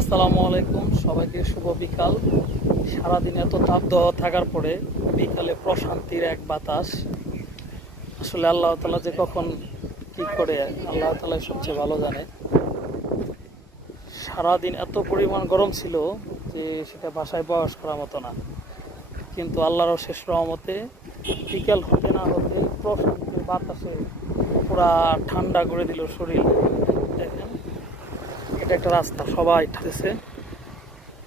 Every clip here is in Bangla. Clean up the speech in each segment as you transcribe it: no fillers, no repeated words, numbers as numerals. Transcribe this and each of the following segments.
আসসালামু আলাইকুম, সবাইকে শুভ বিকাল। সারাদিন এত তাপদাহ থাকার পরে বিকালে প্রশান্তির এক বাতাস। আসলে আল্লাহ তাআলা যে কখন কি করে, আল্লাহ তাআলা সবচেয়ে ভালো জানে। সারাদিন এত পরিমাণ গরম ছিল যে সেটা ভাষায় প্রকাশ করার মতো না, কিন্তু আল্লাহর শেষ রহমতে বিকাল হতে না হতে প্রশান্তির বাতাসে পুরা ঠান্ডা করে দিল শরীর। দেখেন, এটা একটা রাস্তা, সবাই ঠেকেছে।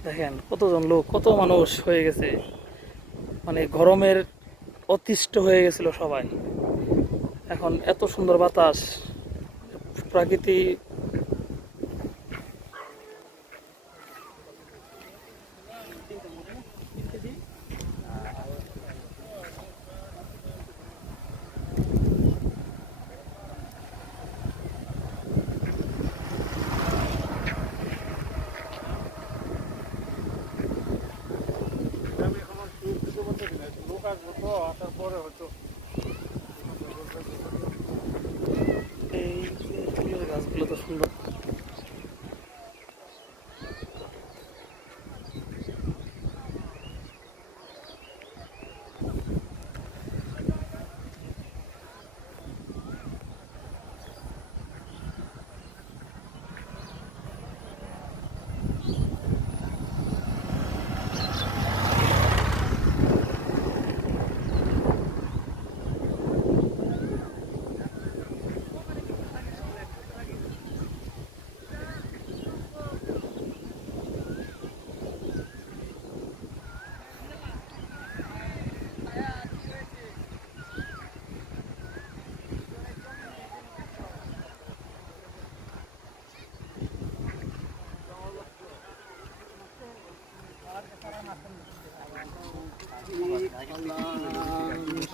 দেখেন কতজন লোক, কত মানুষ হয়ে গেছে, মানে গরমের অতিষ্ঠ হয়ে গেছিল সবাই। এখন এত সুন্দর বাতাস, প্রকৃতি। এই যে ফুলের গাছগুলো তো সুন্দর।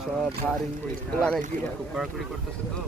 সব ভারী লাগাই দিল। খুব কড়াকড়ি করতেছে তো।